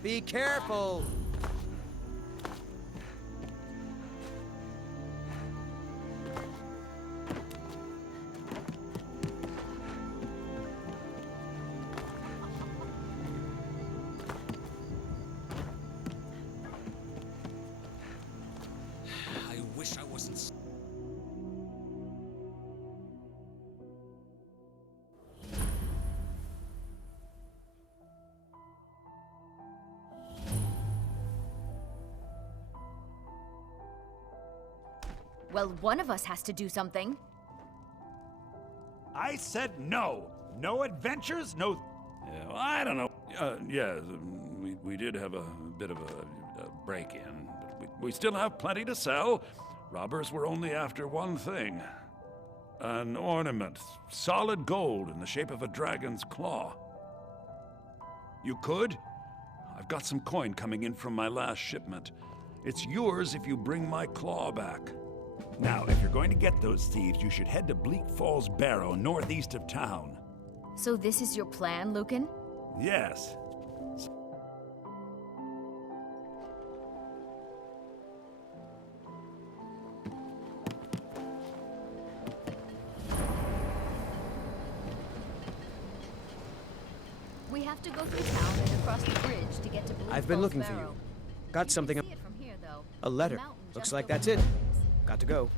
Be careful! I wish I wasn't... Well, one of us has to do something. I said no. No adventures, no... Yeah, well, I don't know. We did have a bit of a break-in, but we still have plenty to sell. Robbers were only after one thing. An ornament, solid gold in the shape of a dragon's claw. You could? I've got some coin coming in from my last shipment. It's yours if you bring my claw back. Now, if you're going to get those thieves, you should head to Bleak Falls Barrow, northeast of town. So this is your plan, Lucan? Yes. We have to go through town and across the bridge to get to Blue I've been Falls looking for Barrow. you. Got something. You can see it from here, though. A letter. The mountain Looks just like over that's the it. mountains. Got to go.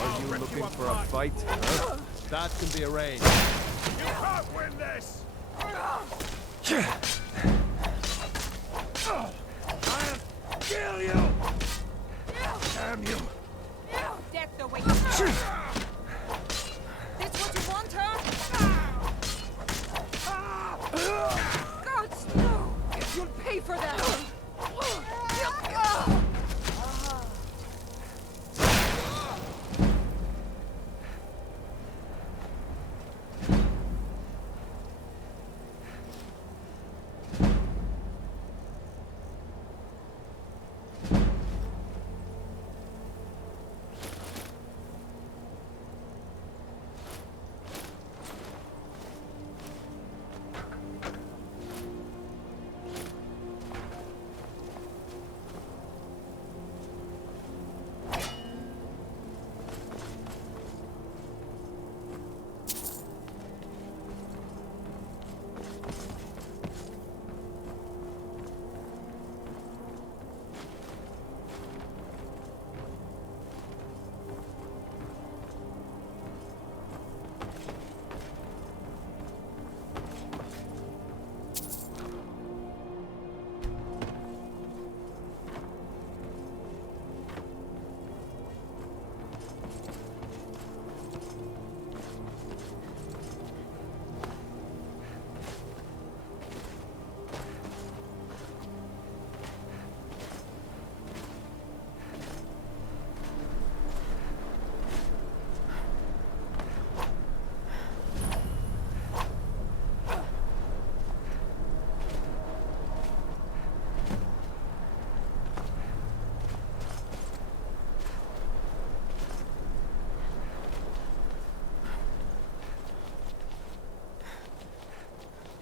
Are you looking for a fight? Huh? That can be arranged. You can't win this! I'll kill you! Damn you! That's the way you do. This what you want, huh? Gods, no! You'll pay for that!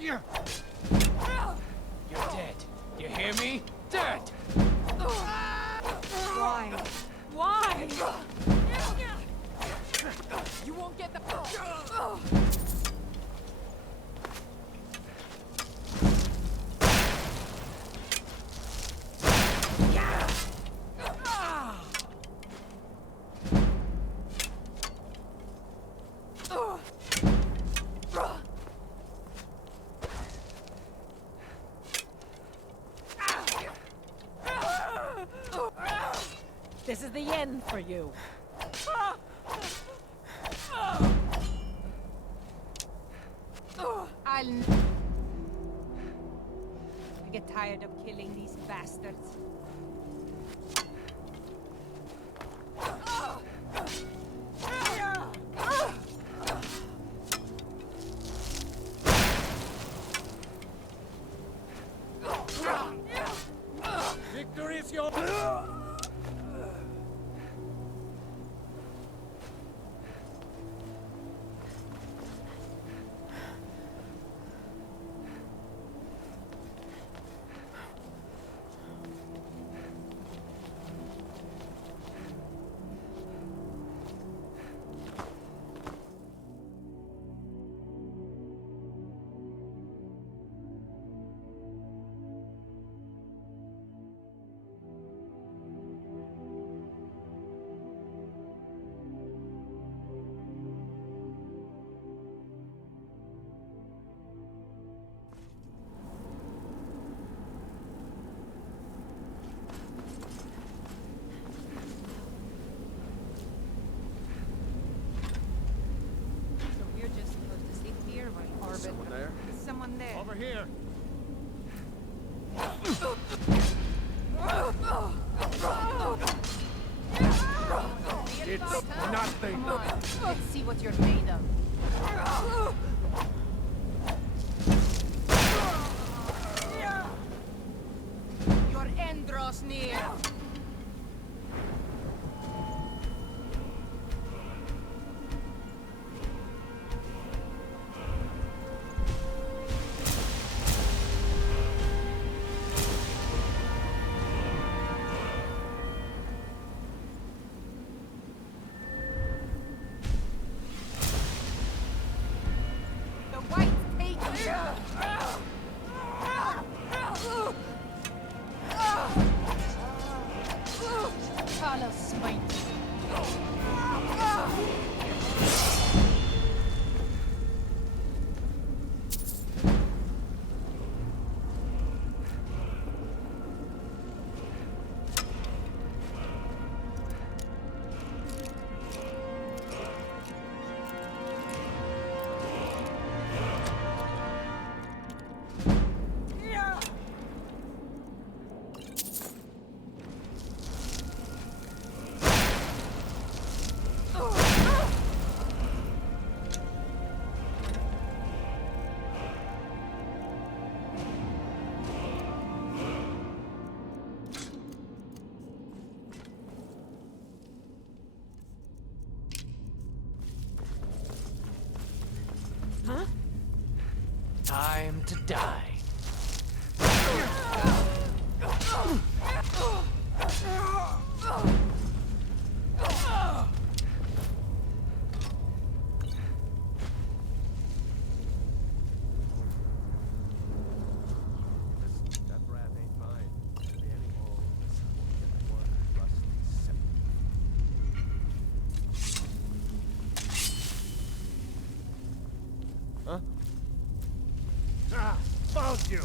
You're dead. You hear me? Dead! Why? Why? You won't get the... This is the end for you. I get tired of killing these bastards. Victory is yours! So we're just supposed to sit here while orbit. Someone there? Is someone there? Over here! It's nothing! Come on, let's see what you're made of. Your end draws near. The whites take you. Carlos smite. Time to die. That rat ain't mine. The animal is one rusty septic. Huh? Ah! Found you!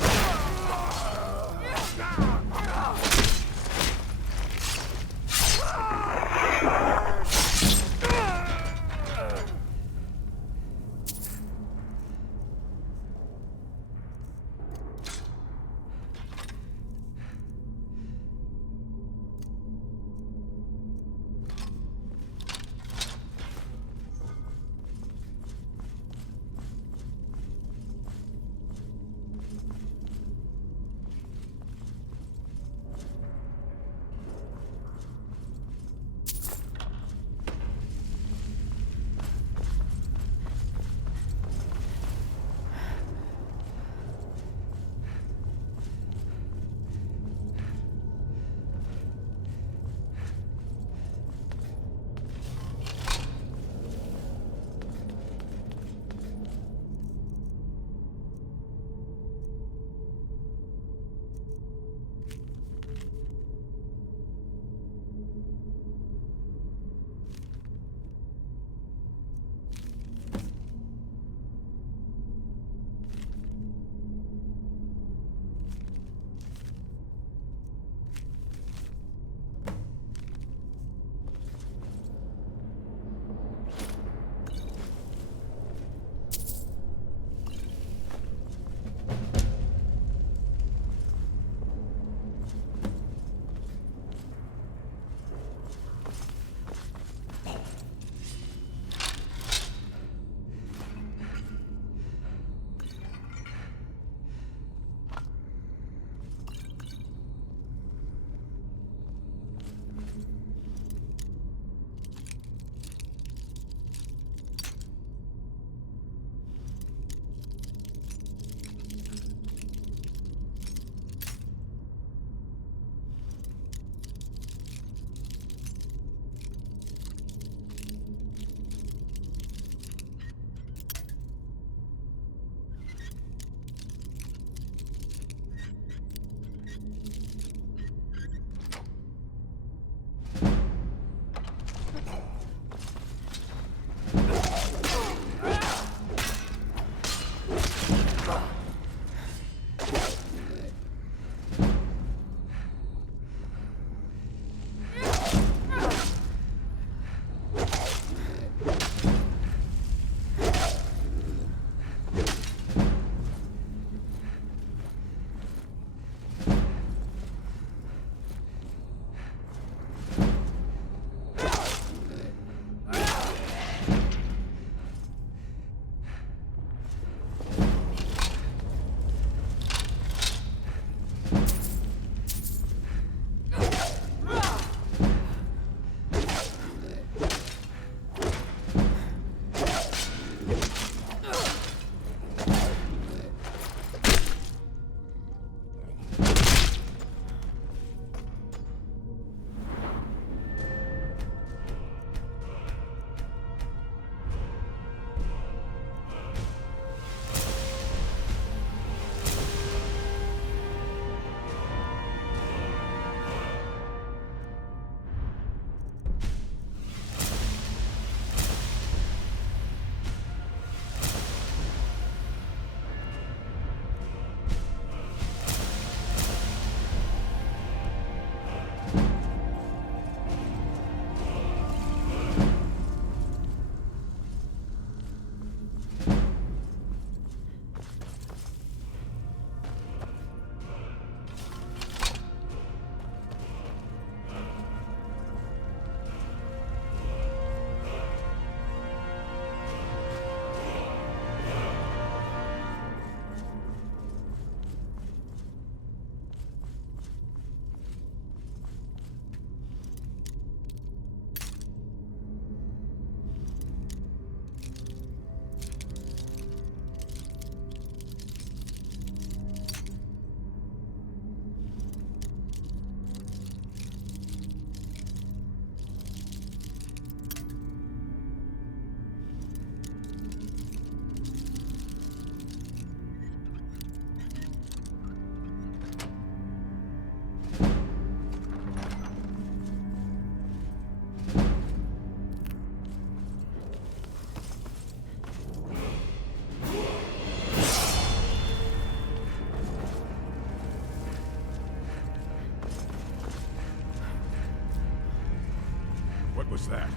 What was that?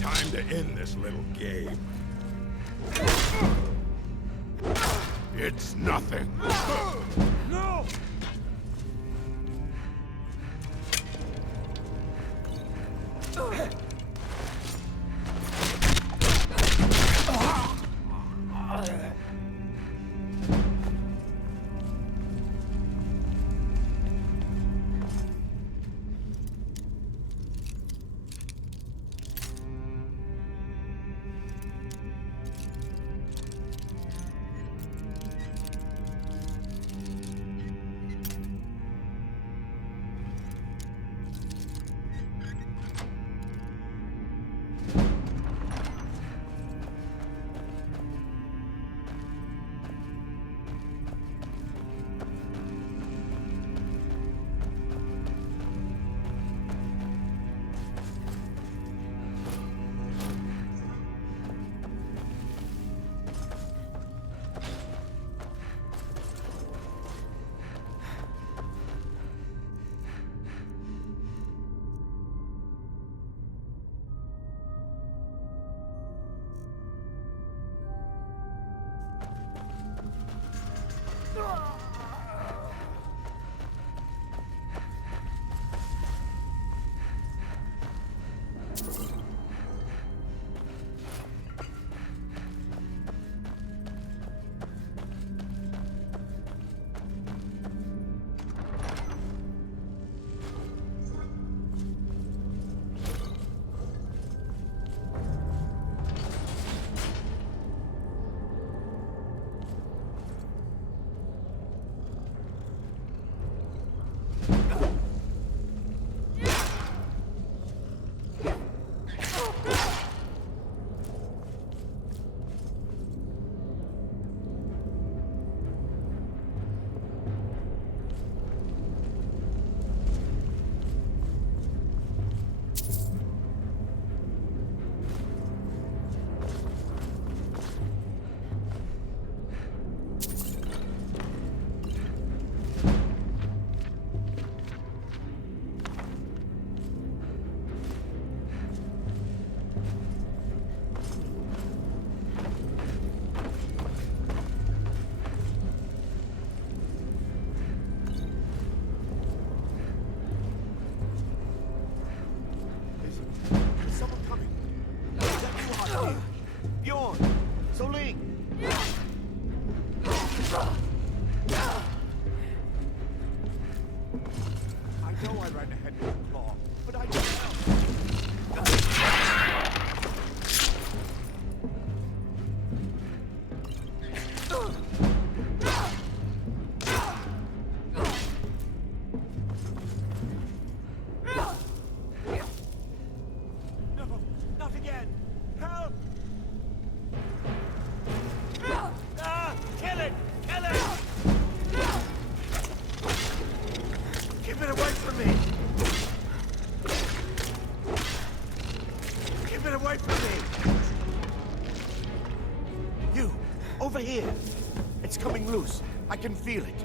Time to end this little game. It's nothing. No! It's coming loose. I can feel it.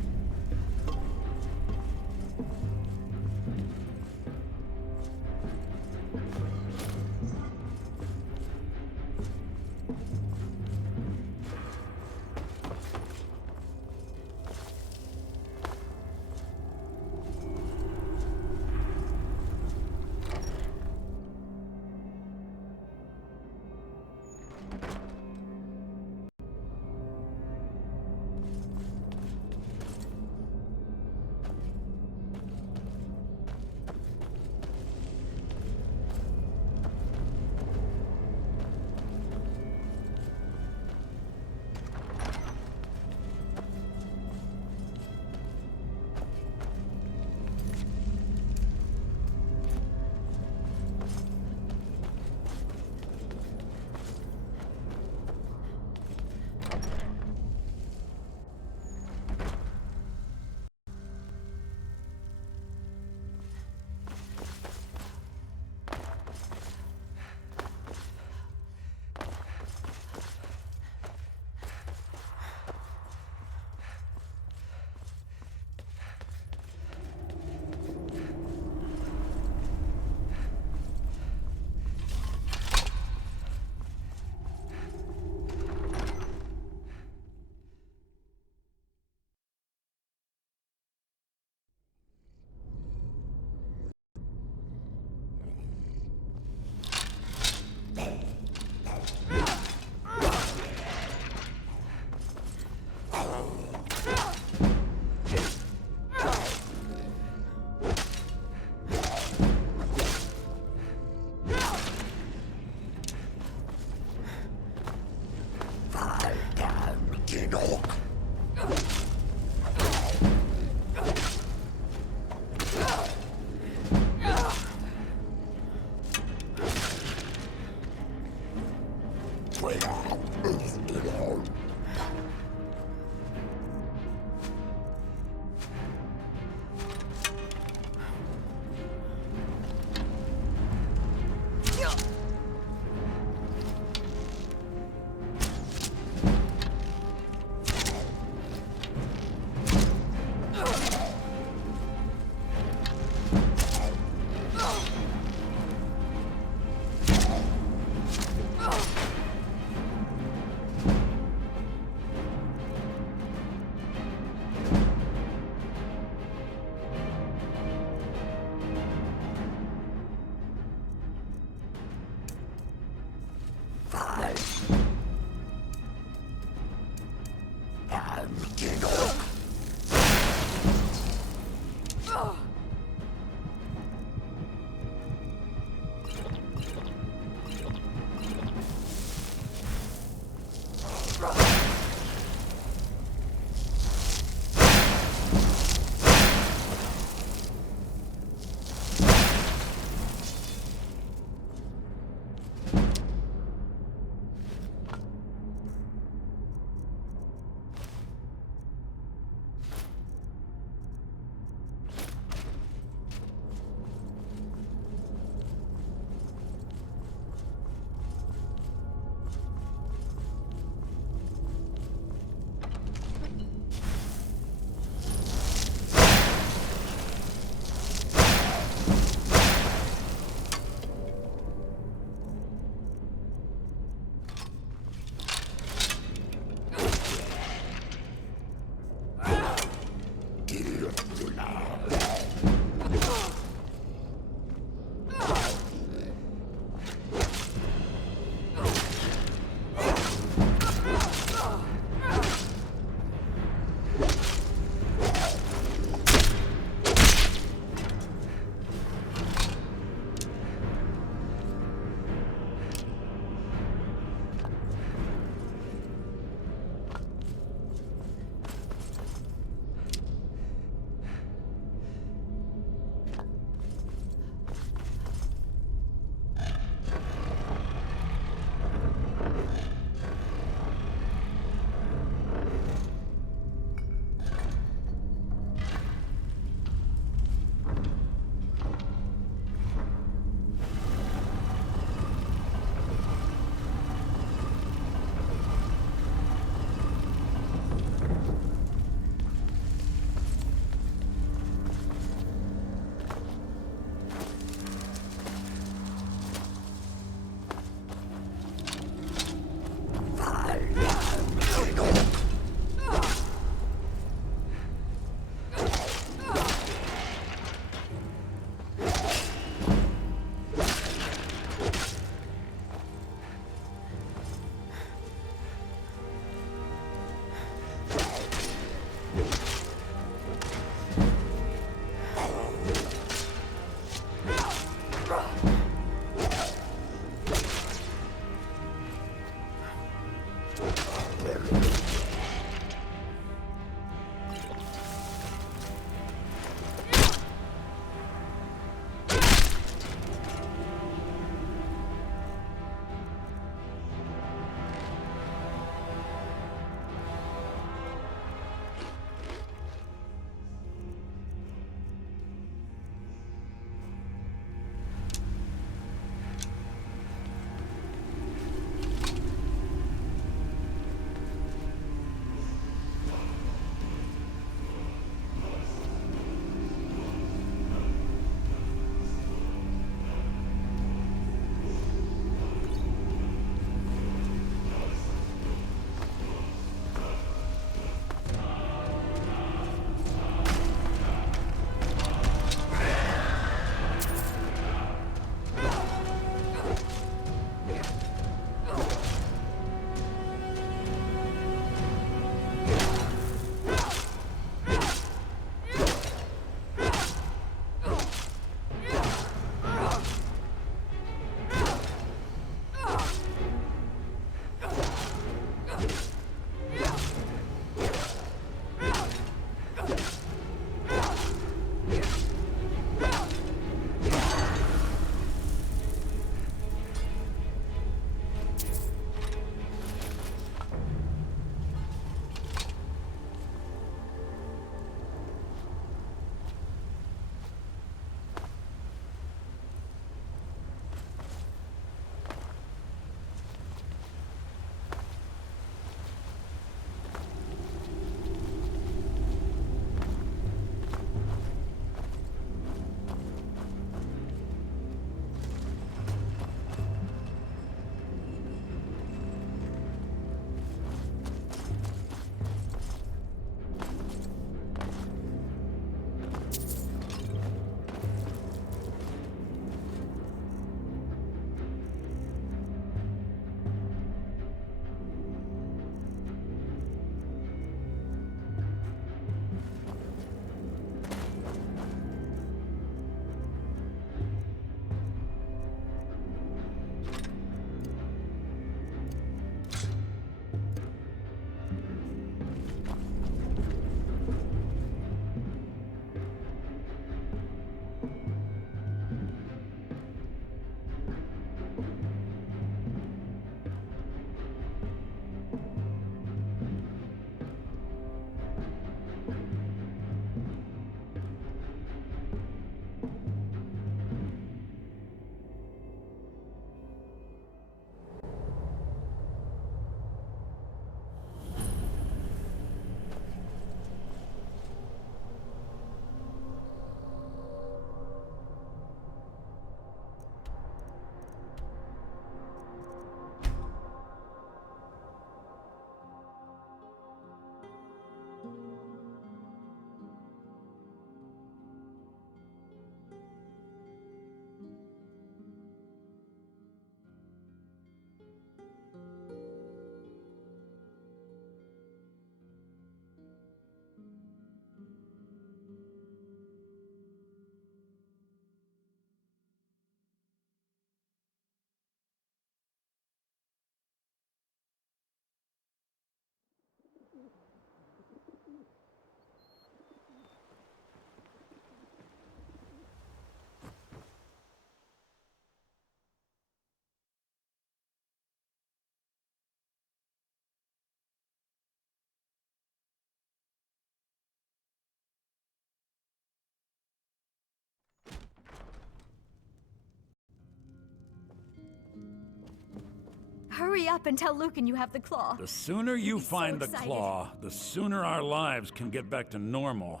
Hurry up and tell Lucan you have the claw. The sooner you He's so find the excited. claw, the sooner our lives can get back to normal.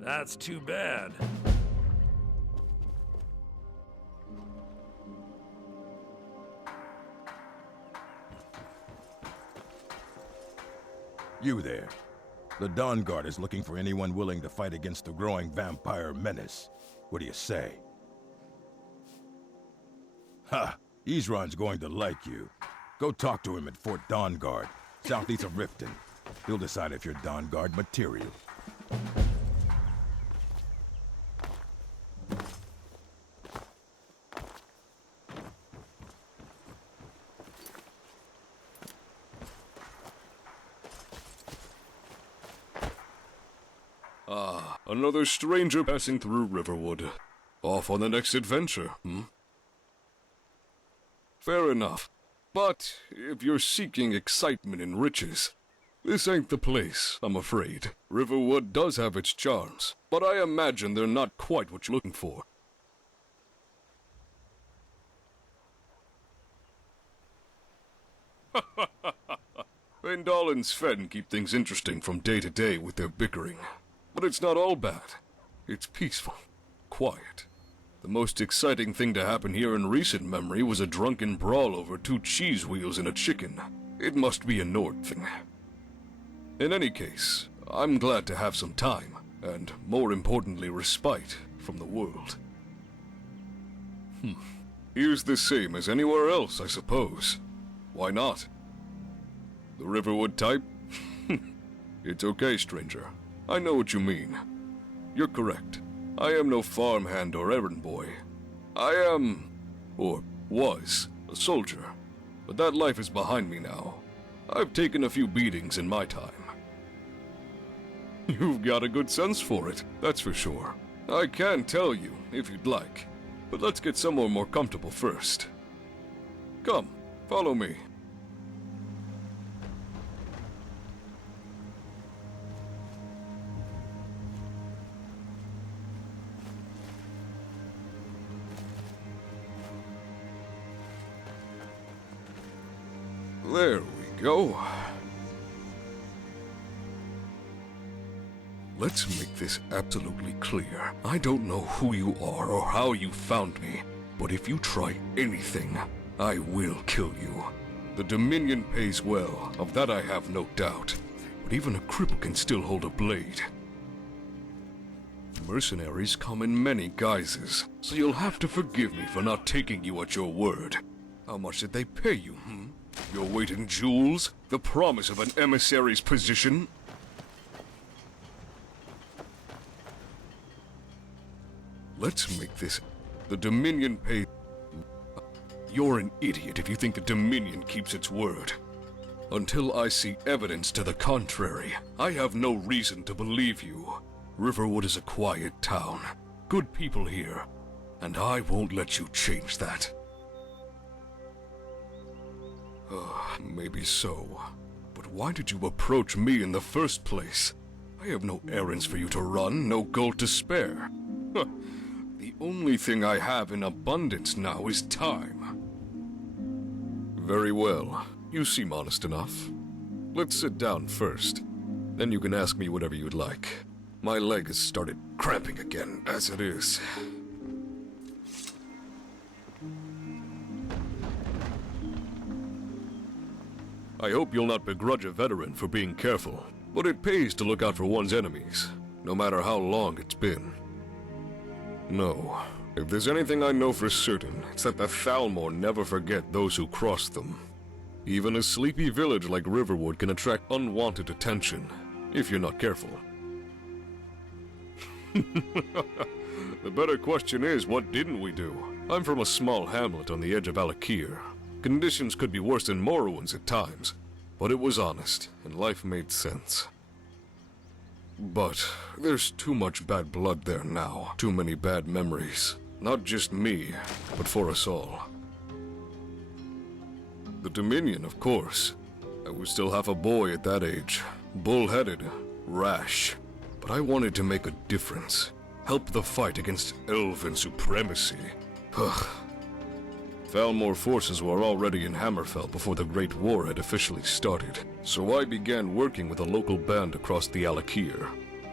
That's too bad. You there. The Dawn Guard is looking for anyone willing to fight against the growing vampire menace. What do you say? Ha! Ezron's going to like you. Go talk to him at Fort Dawn Guard, southeast of Riften. He'll decide if you're Dawn Guard material. Another stranger passing through Riverwood. Off on the next adventure, Fair enough. But if you're seeking excitement and riches, this ain't the place, I'm afraid. Riverwood does have its charms, but I imagine they're not quite what you're looking for. Vendal and Sven keep things interesting from day to day with their bickering. But it's not all bad. It's peaceful, quiet. The most exciting thing to happen here in recent memory was a drunken brawl over 2 cheese wheels and a chicken. It must be a Nord thing. In any case, I'm glad to have some time, and more importantly, respite from the world. Here's the same as anywhere else, I suppose. Why not? The Riverwood type? It's okay, stranger. I know what you mean. You're correct. I am no farmhand or errand boy. I am, or was, a soldier. But that life is behind me now. I've taken a few beatings in my time. You've got a good sense for it, that's for sure. I can tell you, if you'd like. But let's get somewhere more comfortable first. Come, follow me. There we go. Let's make this absolutely clear. I don't know who you are or how you found me, but if you try anything, I will kill you. The Dominion pays well, of that I have no doubt, but even a cripple can still hold a blade. Mercenaries come in many guises, so you'll have to forgive me for not taking you at your word. How much did they pay you, Your weight in jewels? The promise of an emissary's position? Let's make this... The Dominion pay... You're an idiot if you think the Dominion keeps its word. Until I see evidence to the contrary, I have no reason to believe you. Riverwood is a quiet town. Good people here. And I won't let you change that. Maybe so. But why did you approach me in the first place? I have no errands for you to run, no gold to spare. The only thing I have in abundance now is time. Very well. You seem honest enough. Let's sit down first. Then you can ask me whatever you'd like. My leg has started cramping again, as it is. I hope you'll not begrudge a veteran for being careful, but it pays to look out for one's enemies, no matter how long it's been. No, if there's anything I know for certain, it's that the Thalmor never forget those who cross them. Even a sleepy village like Riverwood can attract unwanted attention, if you're not careful. The better question is, what didn't we do? I'm from a small hamlet on the edge of Alakir. Conditions could be worse than Morrowind's at times, but it was honest, and life made sense. But there's too much bad blood there now, too many bad memories. Not just me, but for us all. The Dominion, of course. I was still half a boy at that age, bull-headed, rash. But I wanted to make a difference, help the fight against elven supremacy. Thalmor forces were already in Hammerfell before the Great War had officially started, so I began working with a local band across the Alakir.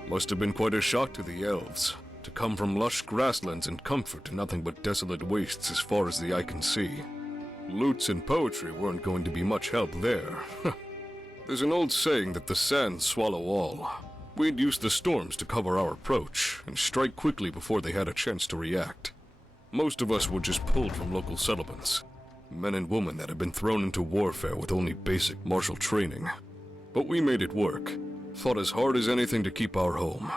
Must have been quite a shock to the elves, to come from lush grasslands and comfort to nothing but desolate wastes as far as the eye can see. Lutes and poetry weren't going to be much help there. There's an old saying that the sands swallow all. We'd use the storms to cover our approach, and strike quickly before they had a chance to react. Most of us were just pulled from local settlements, men and women that had been thrown into warfare with only basic martial training. But we made it work, fought as hard as anything to keep our home.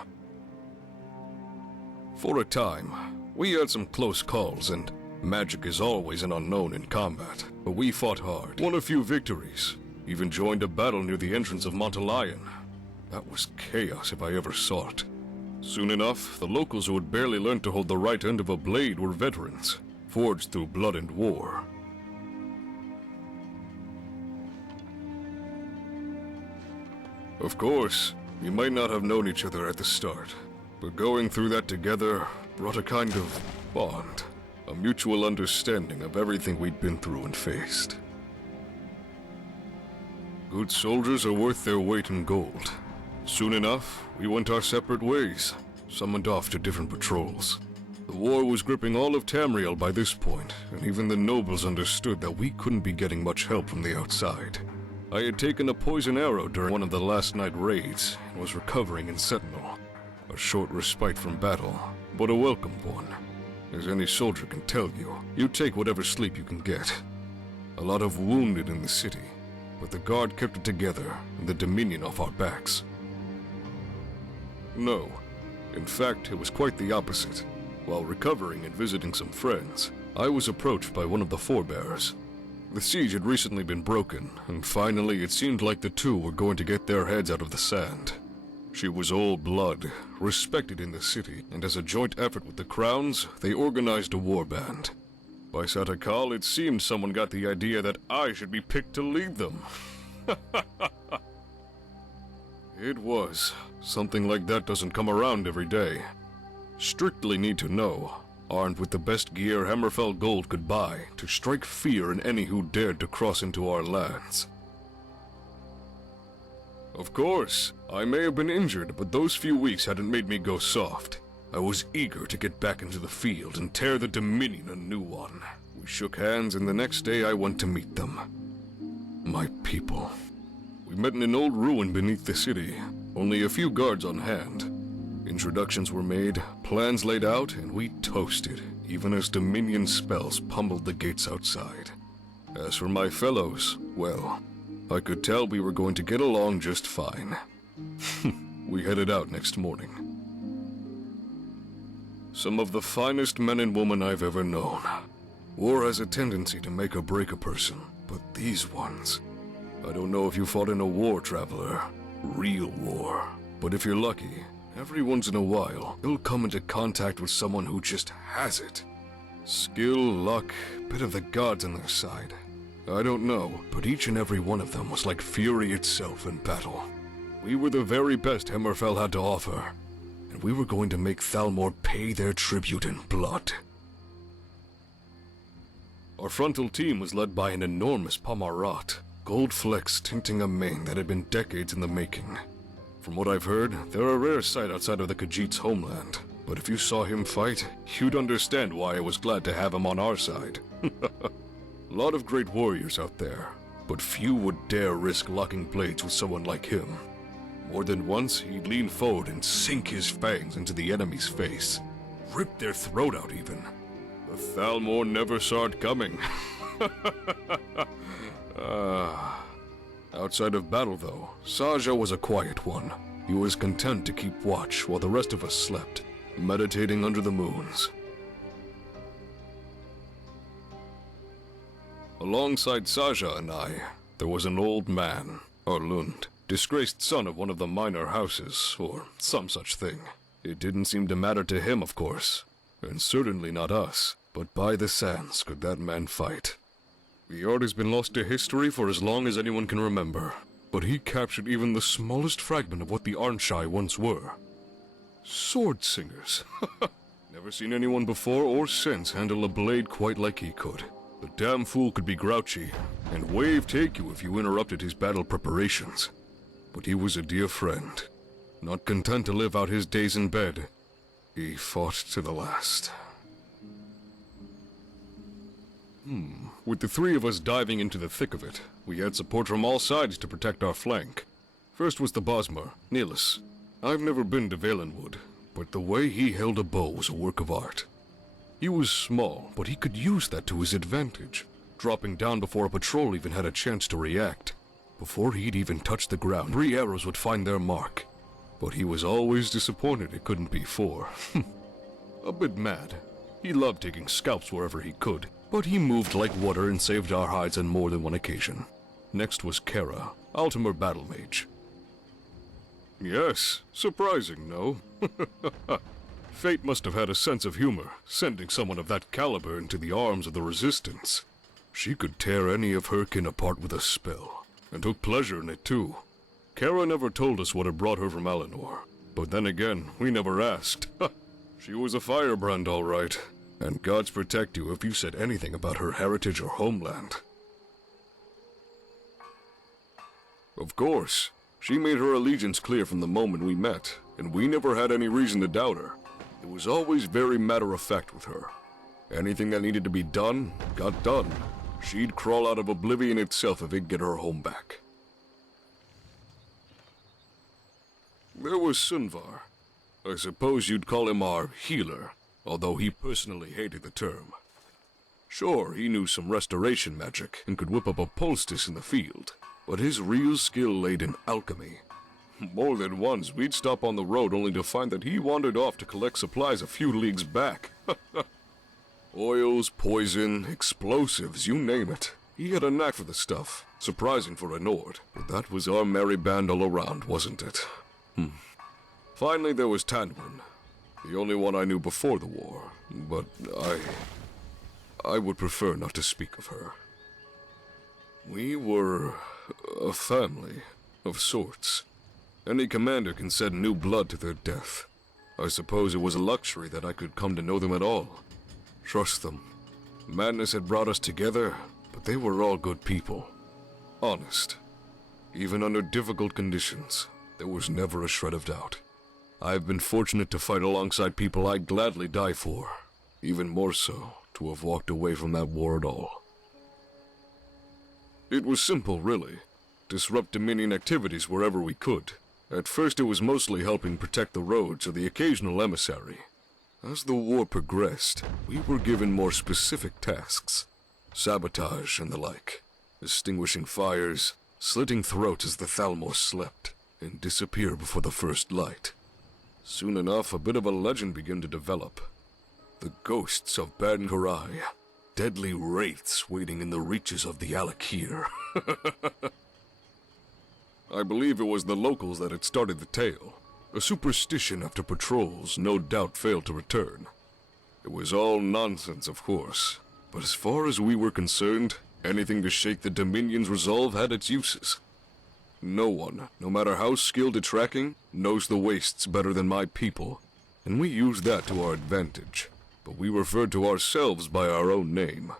For a time, we had some close calls, and magic is always an unknown in combat, but we fought hard, won a few victories, even joined a battle near the entrance of Montelion. That was chaos if I ever saw it. Soon enough, the locals who had barely learned to hold the right end of a blade were veterans, forged through blood and war. Of course, we might not have known each other at the start, but going through that together brought a kind of bond, a mutual understanding of everything we'd been through and faced. Good soldiers are worth their weight in gold. Soon enough, we went our separate ways, summoned off to different patrols. The war was gripping all of Tamriel by this point, and even the nobles understood that we couldn't be getting much help from the outside. I had taken a poison arrow during one of the last night raids, and was recovering in Sentinel. A short respite from battle, but a welcome one. As any soldier can tell you, you take whatever sleep you can get. A lot of wounded in the city, but the guard kept it together, and the Dominion off our backs. No. In fact, it was quite the opposite. While recovering and visiting some friends, I was approached by one of the forebearers. The siege had recently been broken, and finally it seemed like the two were going to get their heads out of the sand. She was old blood, respected in the city, and as a joint effort with the Crowns, they organized a war band. By Satakal, it seemed someone got the idea that I should be picked to lead them. It was. Something like that doesn't come around every day. Strictly need to know, armed with the best gear Hammerfell Gold could buy, to strike fear in any who dared to cross into our lands. Of course, I may have been injured, but those few weeks hadn't made me go soft. I was eager to get back into the field and tear the Dominion a new one. We shook hands, and the next day I went to meet them. My people. We met in an old ruin beneath the city, only a few guards on hand. Introductions were made, plans laid out, and we toasted, even as Dominion spells pummeled the gates outside. As for my fellows, well, I could tell we were going to get along just fine. We headed out next morning. Some of the finest men and women I've ever known. War has a tendency to make or break a person, but these ones... I don't know if you fought in a war, traveler. Real war. But if you're lucky, every once in a while, you'll come into contact with someone who just has it. Skill, luck, bit of the gods on their side. I don't know, but each and every one of them was like fury itself in battle. We were the very best Hammerfell had to offer, and we were going to make Thalmor pay their tribute in blood. Our frontal team was led by an enormous Pomarat, gold flecks tinting a mane that had been decades in the making. From what I've heard, they're a rare sight outside of the Khajiit's homeland, but if you saw him fight, you'd understand why I was glad to have him on our side. A lot of great warriors out there, but few would dare risk locking blades with someone like him. More than once, he'd lean forward and sink his fangs into the enemy's face. Rip their throat out, even. The Thalmor never saw it coming. Outside of battle, though, Saja was a quiet one. He was content to keep watch while the rest of us slept, meditating under the moons. Alongside Saja and I, there was an old man, Arlund, disgraced son of one of the minor houses, or some such thing. It didn't seem to matter to him, of course, and certainly not us, but by the sands could that man fight. The art has been lost to history for as long as anyone can remember, but he captured even the smallest fragment of what the Arnshai once were. Sword singers. Never seen anyone before or since handle a blade quite like he could. The damn fool could be grouchy, and Wave take you if you interrupted his battle preparations. But he was a dear friend. Not content to live out his days in bed, he fought to the last. With the three of us diving into the thick of it, we had support from all sides to protect our flank. First was the Bosmer, Neelis. I've never been to Valenwood, but the way he held a bow was a work of art. He was small, but he could use that to his advantage, dropping down before a patrol even had a chance to react. Before he'd even touched the ground, 3 arrows would find their mark. But he was always disappointed it couldn't be 4. A bit mad. He loved taking scalps wherever he could, but he moved like water and saved our hides on more than one occasion. Next was Kara, Altimer Battle Mage. Yes, surprising, no? Fate must have had a sense of humor, sending someone of that caliber into the arms of the Resistance. She could tear any of her kin apart with a spell, and took pleasure in it too. Kara never told us what had brought her from Alinor, but then again, we never asked. She was a firebrand, all right, and gods protect you if you said anything about her heritage or homeland. Of course, she made her allegiance clear from the moment we met, and we never had any reason to doubt her. It was always very matter-of-fact with her. Anything that needed to be done, got done. She'd crawl out of oblivion itself if it'd get her home back. There was Sunvar. I suppose you'd call him our healer, although he personally hated the term. Sure, he knew some restoration magic and could whip up a poultice in the field, but his real skill laid in alchemy. More than once, we'd stop on the road only to find that he wandered off to collect supplies a few leagues back. Oils, poison, explosives, you name it. He had a knack for the stuff, surprising for a Nord, but that was our merry band all around, wasn't it? Finally, there was Tanwin, the only one I knew before the war, but I would prefer not to speak of her. We were a family, of sorts. Any commander can send new blood to their death. I suppose it was a luxury that I could come to know them at all. Trust them. Madness had brought us together, but they were all good people. Honest. Even under difficult conditions, there was never a shred of doubt. I've been fortunate to fight alongside people I'd gladly die for. Even more so, to have walked away from that war at all. It was simple, really. Disrupt Dominion activities wherever we could. At first it was mostly helping protect the roads or the occasional emissary. As the war progressed, we were given more specific tasks. Sabotage and the like. Extinguishing fires, slitting throats as the Thalmor slept, and disappear before the first light. Soon enough, a bit of a legend began to develop. The ghosts of Ban Karai, deadly wraiths waiting in the reaches of the Alakir. I believe it was the locals that had started the tale. A superstition after patrols no doubt failed to return. It was all nonsense, of course, but as far as we were concerned, anything to shake the Dominion's resolve had its uses. No one, no matter how skilled at tracking, knows the wastes better than my people, and we used that to our advantage, but we referred to ourselves by our own name.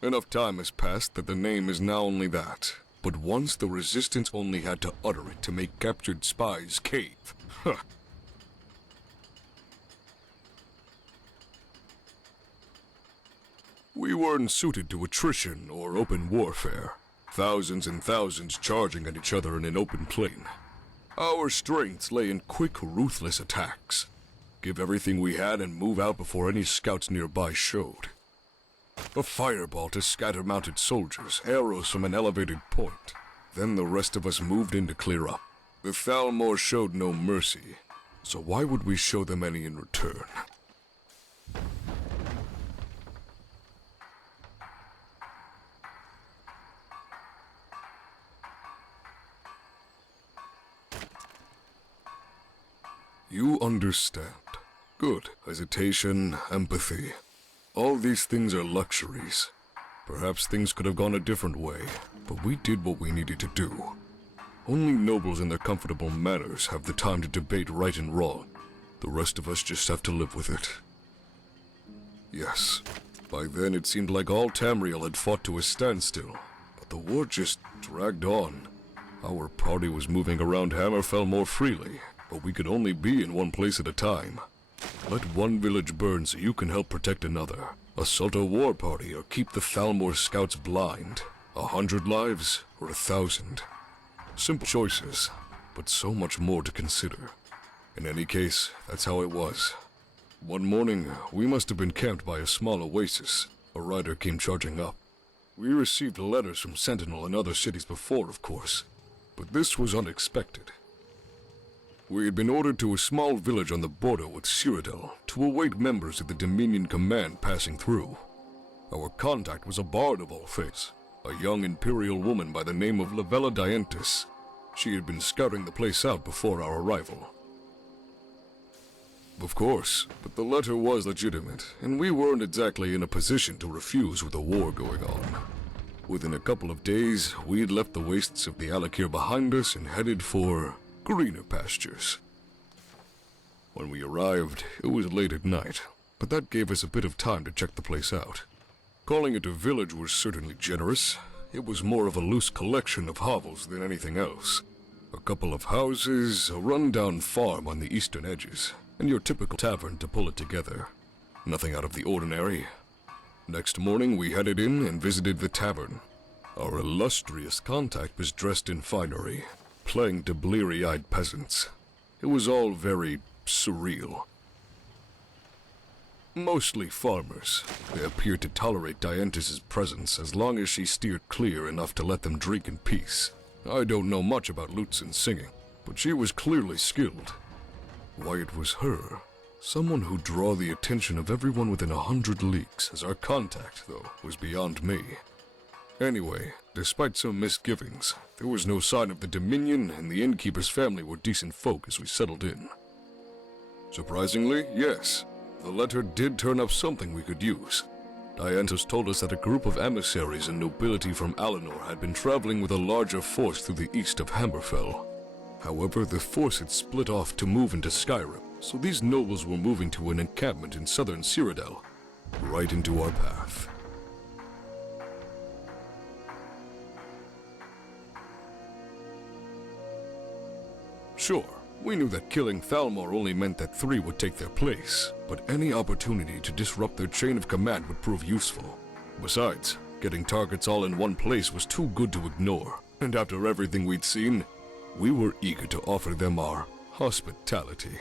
Enough time has passed that the name is now only that. But once the Resistance only had to utter it to make captured spies cave. We weren't suited to attrition or open warfare. Thousands and thousands charging at each other in an open plain. Our strengths lay in quick, ruthless attacks. Give everything we had and move out before any scouts nearby showed. A fireball to scatter mounted soldiers, arrows from an elevated point. Then the rest of us moved in to clear up. The Thalmor showed no mercy, so why would we show them any in return? You understand. Good. Hesitation, empathy. All these things are luxuries. Perhaps things could have gone a different way, but we did what we needed to do. Only nobles in their comfortable manners have the time to debate right and wrong. The rest of us just have to live with it. Yes, By then, it seemed like all Tamriel had fought to a standstill, but the war just dragged on. Our party was moving around Hammerfell more freely, but we could only be in one place at a time. Let one village burn so you can help protect another. Assault a war party or keep the Thalmor scouts blind. 100 lives or 1,000. Simple choices, but so much more to consider. In any case, that's how it was. One morning, we must have been camped by a small oasis. A rider came charging up. We received letters from Sentinel and other cities before, of course, but this was unexpected. We had been ordered to a small village on the border with Cyrodiil to await members of the Dominion Command passing through. Our contact was a bard of all faiths, a young Imperial woman by the name of Lavella Dientis. She had been scouting the place out before our arrival. Of course, but the letter was legitimate, and we weren't exactly in a position to refuse with the war going on. Within a couple of days, we'd left the wastes of the Alakir behind us and headed for greener pastures. When we arrived, it was late at night, but that gave us a bit of time to check the place out. Calling it a village was certainly generous. It was more of a loose collection of hovels than anything else. A couple of houses, a run-down farm on the eastern edges, and your typical tavern to pull it together. Nothing out of the ordinary. Next morning, we headed in and visited the tavern. Our illustrious contact was dressed in finery, playing to bleary-eyed peasants. It was all very surreal. Mostly farmers. They appeared to tolerate Dientis' presence as long as she steered clear enough to let them drink in peace. I don't know much about lutes and singing, but she was clearly skilled. Why it was her, someone who'd draw the attention of everyone within 100 leagues as our contact, though, was beyond me. Anyway, despite some misgivings, there was no sign of the Dominion, and the innkeeper's family were decent folk as we settled in. Surprisingly, yes, the letter did turn up something we could use. Dientis told us that a group of emissaries and nobility from Alinor had been traveling with a larger force through the east of Hammerfell. However, the force had split off to move into Skyrid, so these nobles were moving to an encampment in southern Cyrodiil, right into our path. Sure, we knew that killing Thalmor only meant that 3 would take their place, but any opportunity to disrupt their chain of command would prove useful. Besides, getting targets all in one place was too good to ignore, and after everything we'd seen, we were eager to offer them our hospitality.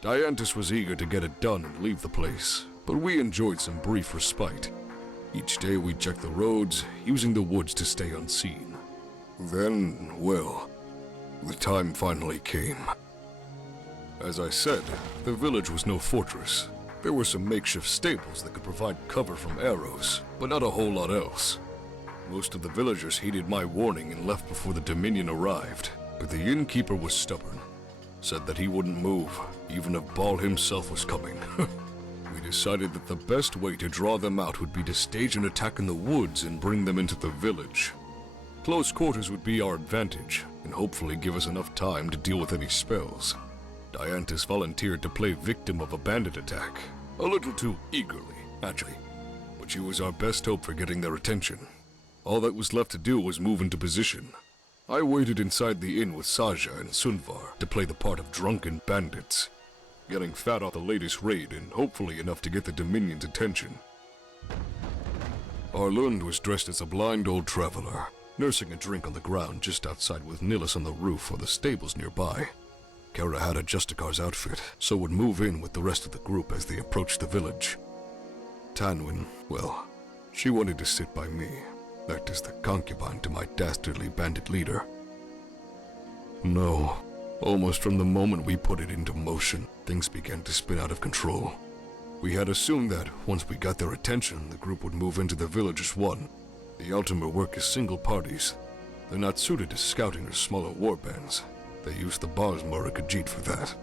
Dientis was eager to get it done and leave the place, but we enjoyed some brief respite. Each day we checked the roads, using the woods to stay unseen. Then, well, the time finally came. As I said, the village was no fortress. There were some makeshift stables that could provide cover from arrows, but not a whole lot else. Most of the villagers heeded my warning and left before the Dominion arrived, but the innkeeper was stubborn. Said that he wouldn't move, even if Baal himself was coming. We decided that the best way to draw them out would be to stage an attack in the woods and bring them into the village. Close quarters would be our advantage, and hopefully give us enough time to deal with any spells. Dientis volunteered to play victim of a bandit attack, a little too eagerly, actually, but she was our best hope for getting their attention. All that was left to do was move into position. I waited inside the inn with Saja and Sunvar to play the part of drunken bandits, getting fat off the latest raid and hopefully enough to get the Dominion's attention. Arlund was dressed as a blind old traveler, nursing a drink on the ground just outside with Nillis on the roof or the stables nearby. Kara had a Justicar's outfit, so would move in with the rest of the group as they approached the village. Tanwyn, well, she wanted to sit by me, act as the concubine to my dastardly bandit leader. No, almost from the moment we put it into motion, things began to spin out of control. We had assumed that once we got their attention, the group would move into the village as one. The Ultimate work as single parties. They're not suited to scouting or smaller warbands. They used the Barsmar Khajiit for that.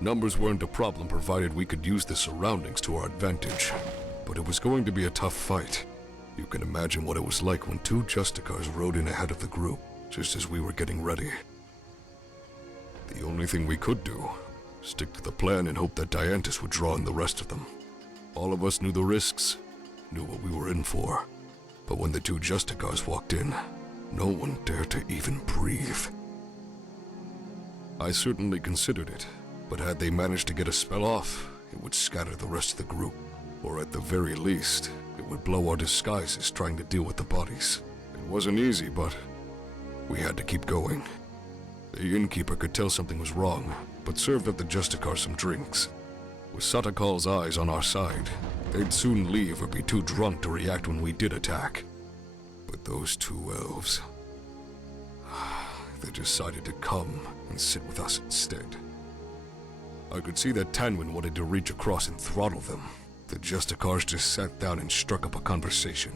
Numbers weren't a problem provided we could use the surroundings to our advantage. But it was going to be a tough fight. You can imagine what it was like when 2 Justicars rode in ahead of the group, just as we were getting ready. The only thing we could do, stick to the plan and hope that Dientis would draw in the rest of them. All of us knew the risks, knew what we were in for. But when the two Justicars walked in, no one dared to even breathe. I certainly considered it, but had they managed to get a spell off, it would scatter the rest of the group. Or at the very least, it would blow our disguises trying to deal with the bodies. It wasn't easy, but we had to keep going. The innkeeper could tell something was wrong, but served up the Justicar some drinks. With Satakal's eyes on our side, they'd soon leave or be too drunk to react when we did attack. But those two elves... they decided to come and sit with us instead. I could see that Tanwin wanted to reach across and throttle them. The Justicars just sat down and struck up a conversation.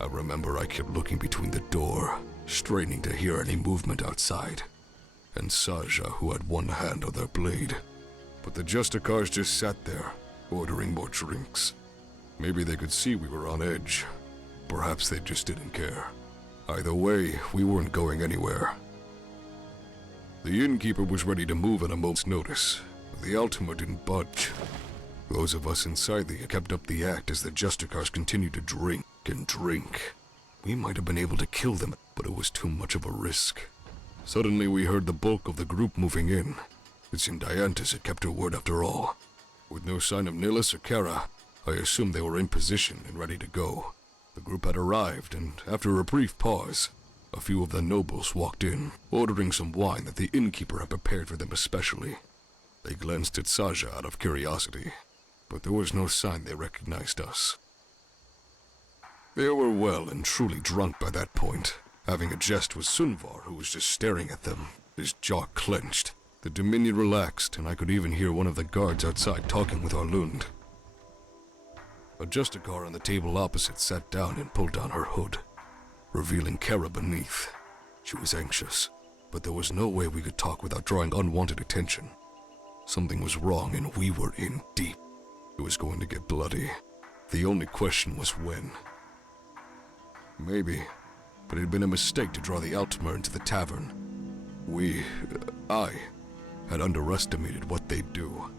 I remember I kept looking between the door, straining to hear any movement outside, and Saja, who had one hand on their blade. But the Justicars just sat there, ordering more drinks. Maybe they could see we were on edge. Perhaps they just didn't care. Either way, we weren't going anywhere. The innkeeper was ready to move at a moment's notice, but the Altima didn't budge. Those of us inside the kept up the act as the Justicars continued to drink and drink. We might have been able to kill them, but it was too much of a risk. Suddenly we heard the bulk of the group moving in. It seemed Diantis had kept her word after all. With no sign of Nilus or Kara, I assumed they were in position and ready to go. The group had arrived, and after a brief pause, a few of the nobles walked in, ordering some wine that the innkeeper had prepared for them especially. They glanced at Saja out of curiosity, but there was no sign they recognized us. They were well and truly drunk by that point, having a jest with Sunvar, who was just staring at them, his jaw clenched. The Dominion relaxed, and I could even hear one of the guards outside talking with Arlund. A Justicar on the table opposite sat down and pulled down her hood, revealing Kara beneath. She was anxious, but there was no way we could talk without drawing unwanted attention. Something was wrong, and we were in deep. It was going to get bloody. The only question was when. Maybe, but it had been a mistake to draw the Altmer into the tavern. I had underestimated what they'd do.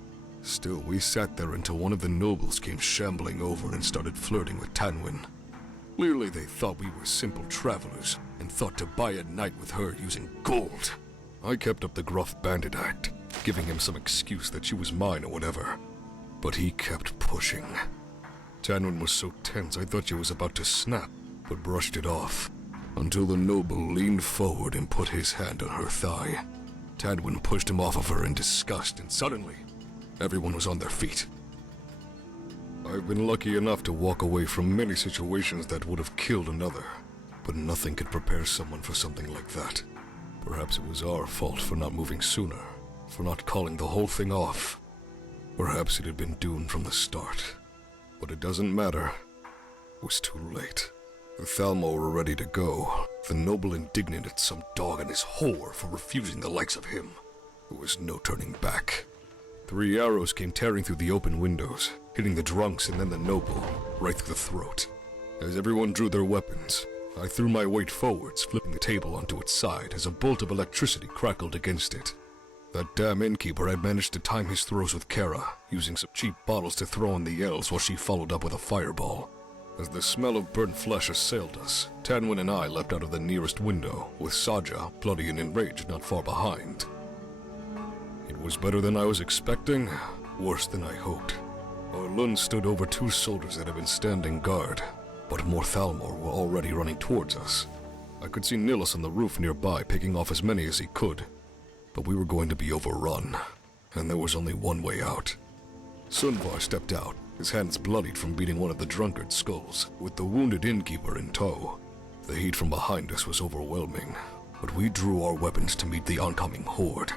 Still, we sat there until one of the nobles came shambling over and started flirting with Tanwin. Clearly they thought we were simple travelers and thought to buy a night with her using gold. I kept up the gruff bandit act, giving him some excuse that she was mine or whatever. But he kept pushing. Tanwin was so tense I thought she was about to snap, but brushed it off, until the noble leaned forward and put his hand on her thigh. Tanwin pushed him off of her in disgust, and suddenly, everyone was on their feet. I've been lucky enough to walk away from many situations that would have killed another, but nothing could prepare someone for something like that. Perhaps it was our fault for not moving sooner, for not calling the whole thing off. Perhaps it had been doomed from the start. But it doesn't matter. It was too late. The Thalmor were ready to go, the noble indignant at some dog and his whore for refusing the likes of him. There was no turning back. 3 arrows came tearing through the open windows, hitting the drunks and then the noble, right through the throat. As everyone drew their weapons, I threw my weight forwards, flipping the table onto its side as a bolt of electricity crackled against it. That damn innkeeper had managed to time his throws with Kara, using some cheap bottles to throw on the elves while she followed up with a fireball. As the smell of burnt flesh assailed us, Tanwin and I leapt out of the nearest window, with Saja, bloody and enraged, not far behind. It was better than I was expecting, worse than I hoped. Arlund stood over 2 soldiers that had been standing guard, but more Thalmor were already running towards us. I could see Nilus on the roof nearby picking off as many as he could, but we were going to be overrun, and there was only one way out. Sunvar stepped out, his hands bloodied from beating one of the drunkard's skulls, with the wounded innkeeper in tow. The heat from behind us was overwhelming, but we drew our weapons to meet the oncoming horde.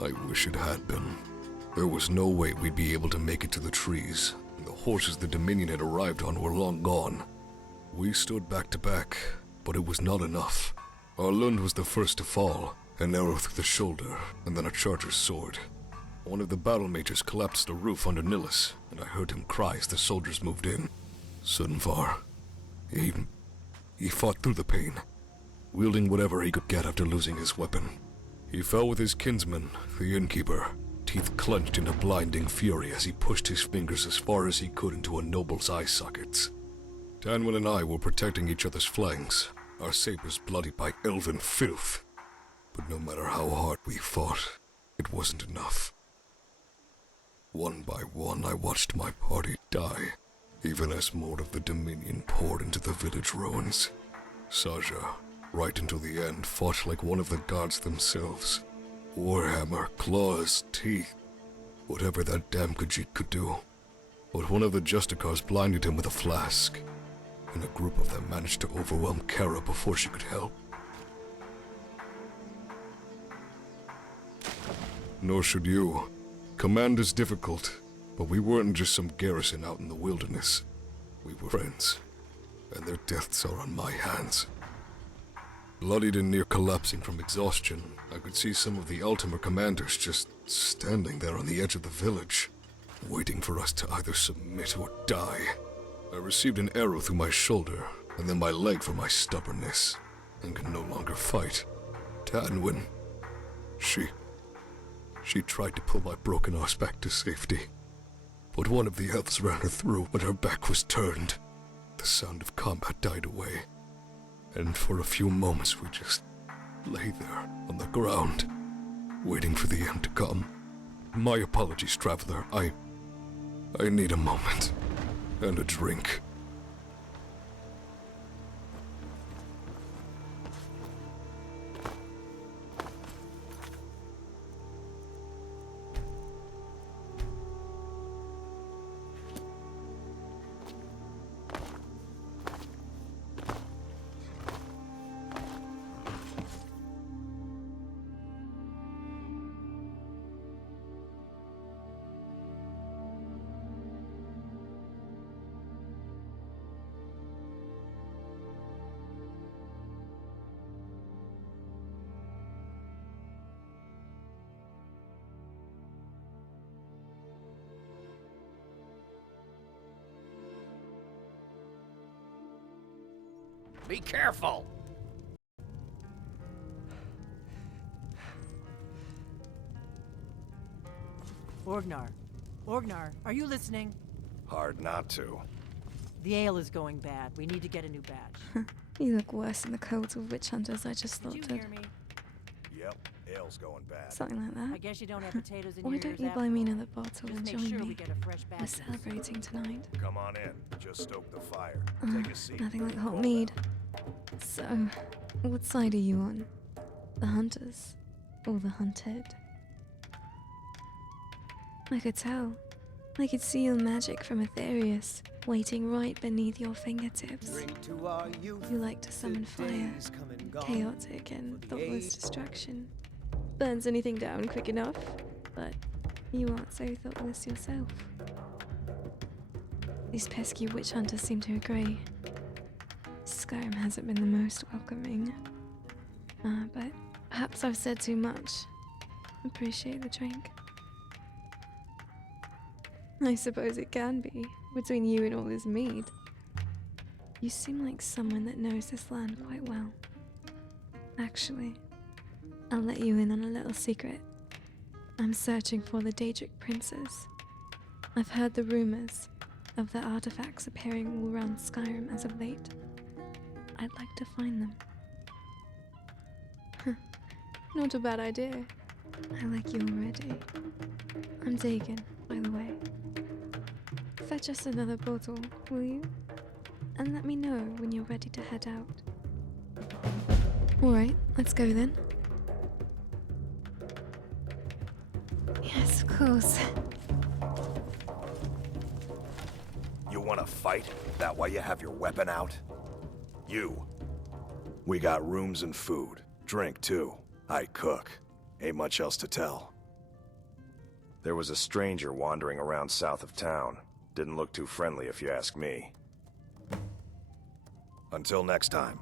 I wish it had been. There was no way we'd be able to make it to the trees, and the horses the Dominion had arrived on were long gone. We stood back to back, but it was not enough. Arlund was the first to fall, an arrow through the shoulder, and then a charger's sword. One of the battle mages collapsed the roof under Nilus, and I heard him cry as the soldiers moved in. Sunvar. He fought through the pain, wielding whatever he could get after losing his weapon. He fell with his kinsman, the innkeeper, teeth clenched in a blinding fury as he pushed his fingers as far as he could into a noble's eye sockets. Tanwin and I were protecting each other's flanks, our sabers bloodied by elven filth. But no matter how hard we fought, it wasn't enough. One by one, I watched my party die, even as more of the Dominion poured into the village ruins. Saja, right until the end, fought like one of the gods themselves. Warhammer, claws, teeth, whatever that damn Khajiit could do. But one of the Justicars blinded him with a flask, and a group of them managed to overwhelm Kara before she could help. Nor should you. Command is difficult, but we weren't just some garrison out in the wilderness. We were friends, and their deaths are on my hands. Bloodied and near collapsing from exhaustion, I could see some of the Ultimate commanders just standing there on the edge of the village, waiting for us to either submit or die. I received an arrow through my shoulder, and then my leg for my stubbornness, and could no longer fight. Tanwin, She tried to pull my broken arse back to safety, but one of the elves ran her through when her back was turned. The sound of combat died away, and for a few moments we just lay there on the ground, waiting for the end to come. My apologies, traveler. I need a moment, and a drink. Be careful! Orgnar, are you listening? Hard not to. The ale is going bad. We need to get a new batch. You look worse than the codes of witch hunters I just Did you thought of. hear me? Yep, ale's going bad. Something like that. I guess you don't have potatoes in Why your don't ears you after buy me all. another bottle Just and make join sure me? we get a fresh batch. We're celebrating tonight. Come on in. Just stoke the fire. Oh, Take a seat. nothing like hot mead. So, what side are you on? The hunters or the hunted? I could tell. I could see your magic from Aetherius waiting right beneath your fingertips. Drink to our youth. You like to summon The fire, days come and gone. chaotic and For the thoughtless age- destruction. Burns anything down quick enough, but you aren't so thoughtless yourself. These pesky witch hunters seem to agree. Skyrim hasn't been the most welcoming. But perhaps I've said too much. Appreciate the drink. I suppose it can be, between you and all this mead. You seem like someone that knows this land quite well. Actually, I'll let you in on a little secret. I'm searching for the Daedric princes. I've heard the rumors of their artifacts appearing all around Skyrim as of late. I'd like to find them. Not a bad idea. I like you already. I'm Dagon, by the way. Fetch us another bottle, will you? And let me know when you're ready to head out. Alright, let's go then. Yes, of course. You wanna fight? That why you have your weapon out? You. We got rooms and food. Drink, too. I cook. Ain't much else to tell. There was a stranger wandering around south of town. Didn't look too friendly if you ask me. Until next time.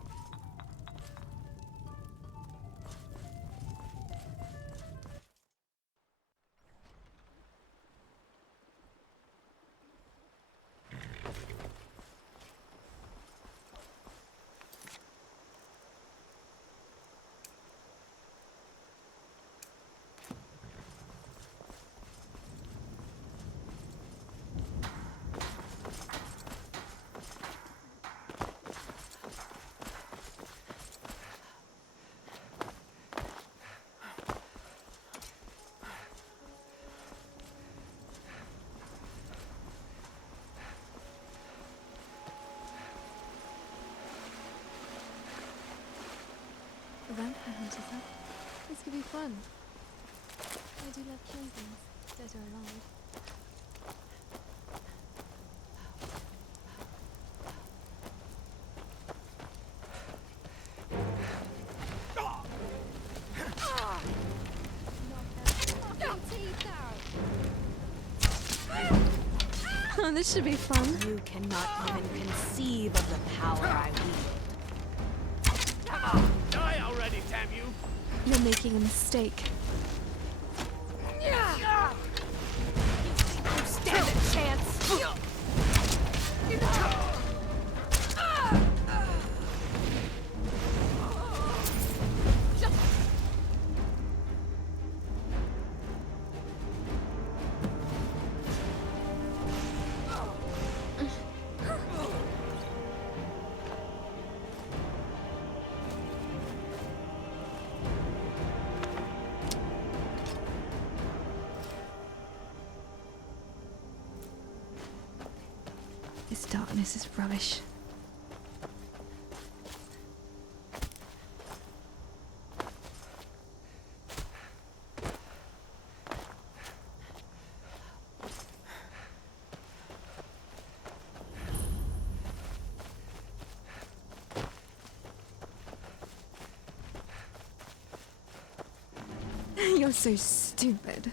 fun. I do love killing things, dead or alive. Oh, this should be fun. You cannot even conceive of the power I wield. Come on, die already, damn you! You're making a mistake. You stand a chance! This darkness is rubbish. You're so stupid.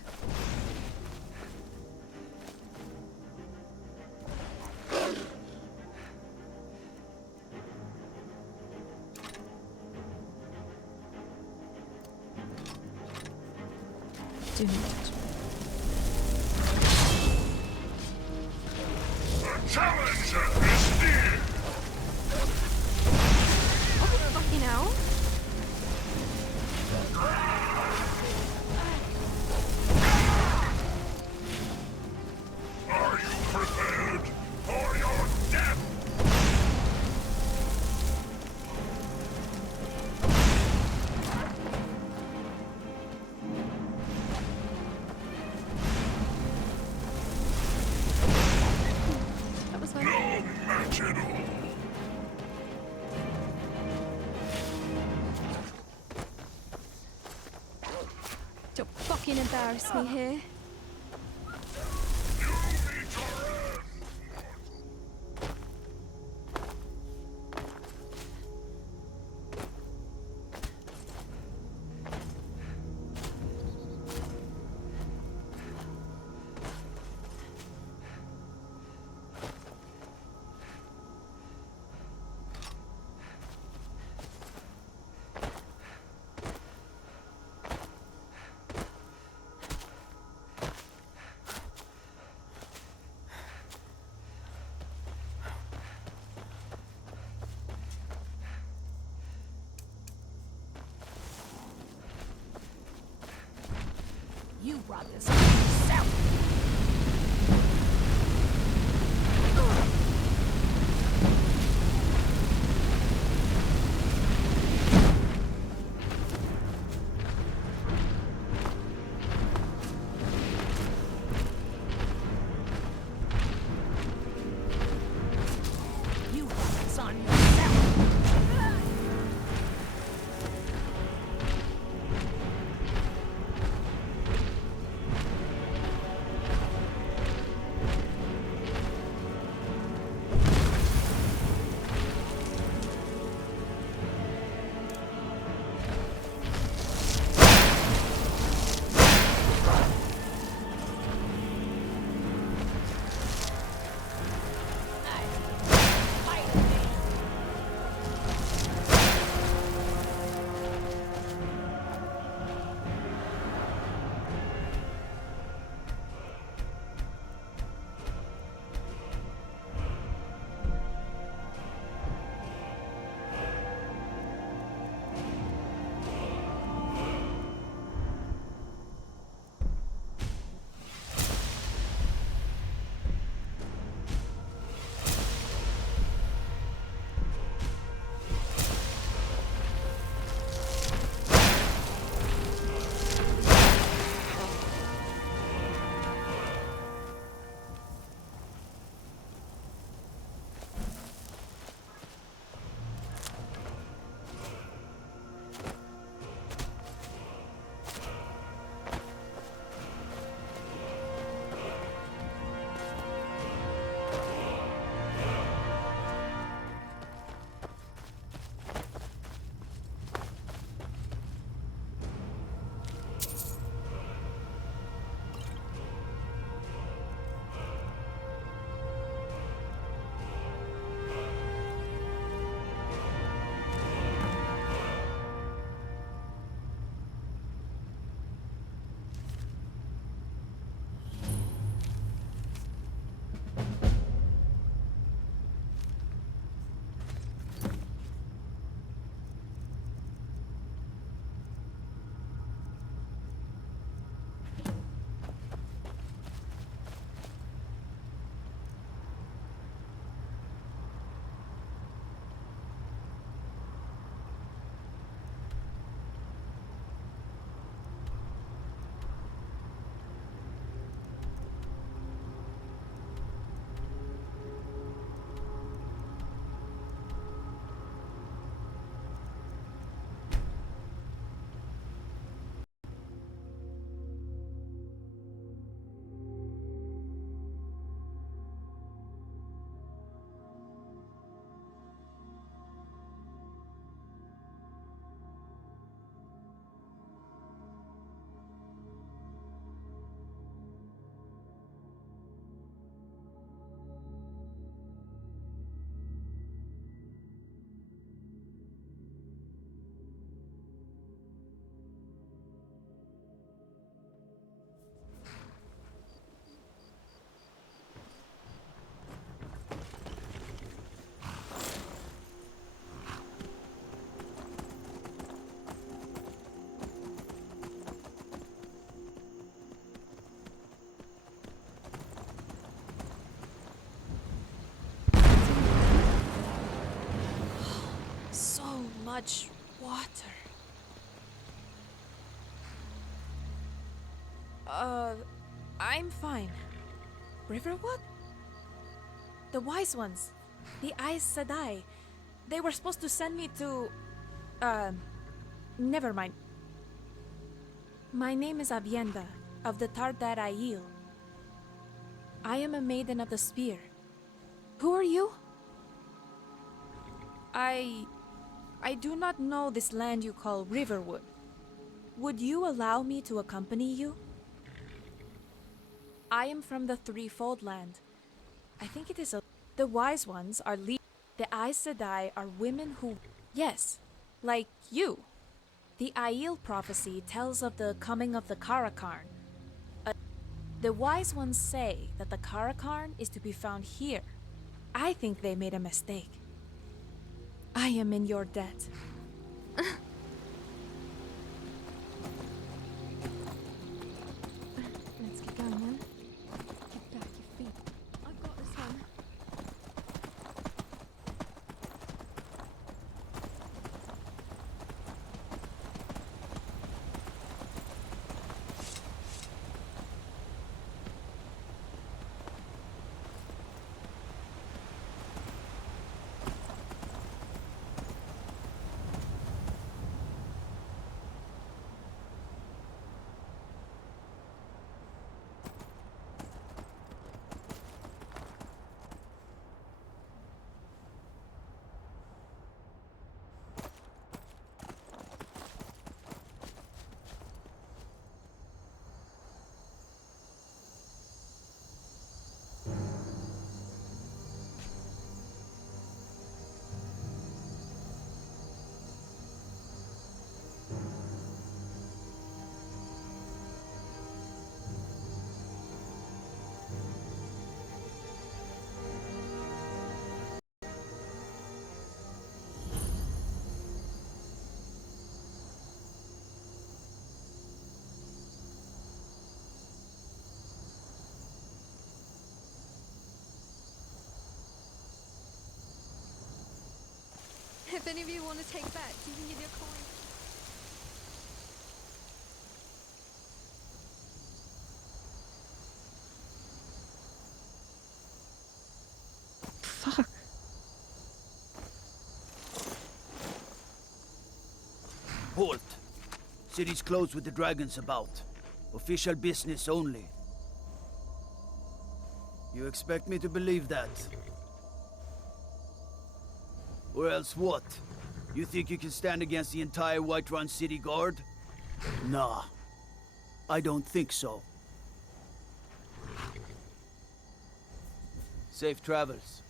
Do not touch me. The challenger is near! Oh, fucking hell. Are you prepared for your death? That was fun. No match at all. Don't fucking embarrass me here. You brought this on yourself! You brought this on yourself! I'm fine. Riverwood? The Wise Ones. The Aes Sedai. They were supposed to send me to... Never mind. My name is Avienda, of the Tardar Aiel. I am a maiden of the spear. Who are you? I do not know this land you call Riverwood. Would you allow me to accompany you? I am from the Threefold Land. I think it is a... The Wise Ones are the Aes Sedai are women who... Yes, like you. The Aiel prophecy tells of the coming of the Karakarn. The Wise Ones say that the Karakarn is to be found here. I think they made a mistake. I am in your debt. Let's get going then. Get back your feet. I've got this one. If any of you want to take bets, you can give your coin. Fuck. Halt! City's closed with the dragons about. Official business only. You expect me to believe that? Or else what? You think you can stand against the entire Whiterun City Guard? Nah. I don't think so. Safe travels.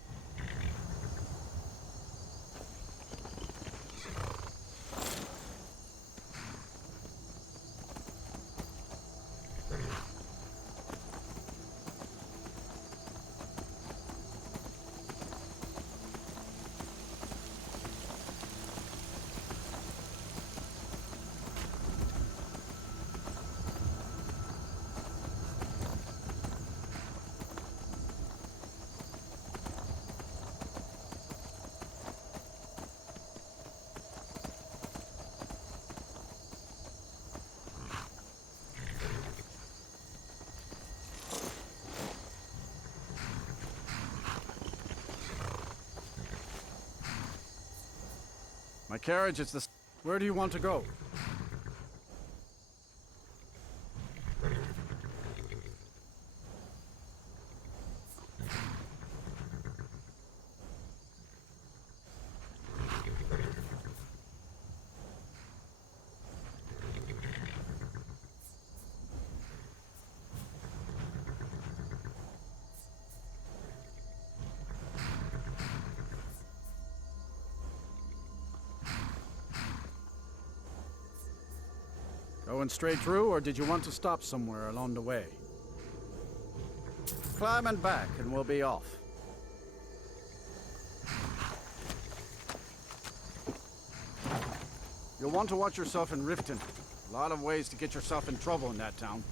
My carriage is the... Where do you want to go? Going straight through, or did you want to stop somewhere along the way? Climb and back, and we'll be off. You'll want to watch yourself in Riften. A lot of ways to get yourself in trouble in that town.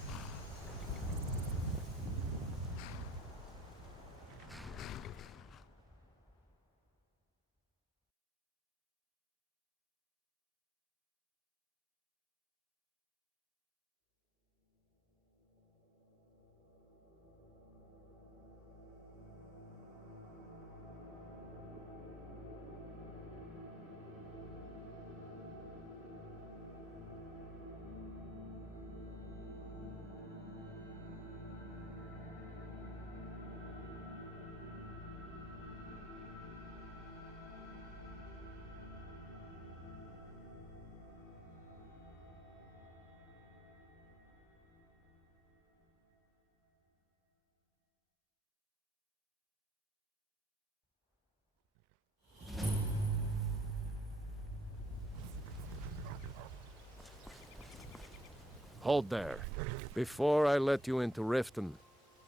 Hold there. Before I let you into Riften,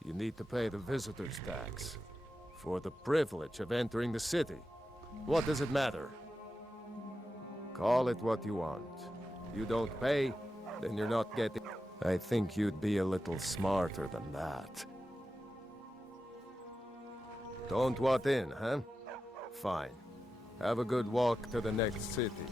you need to pay the visitor's tax. For the privilege of entering the city. What does it matter? Call it what you want. You don't pay, then you're not getting... I think you'd be a little smarter than that. Don't want in, huh? Fine. Have a good walk to the next city.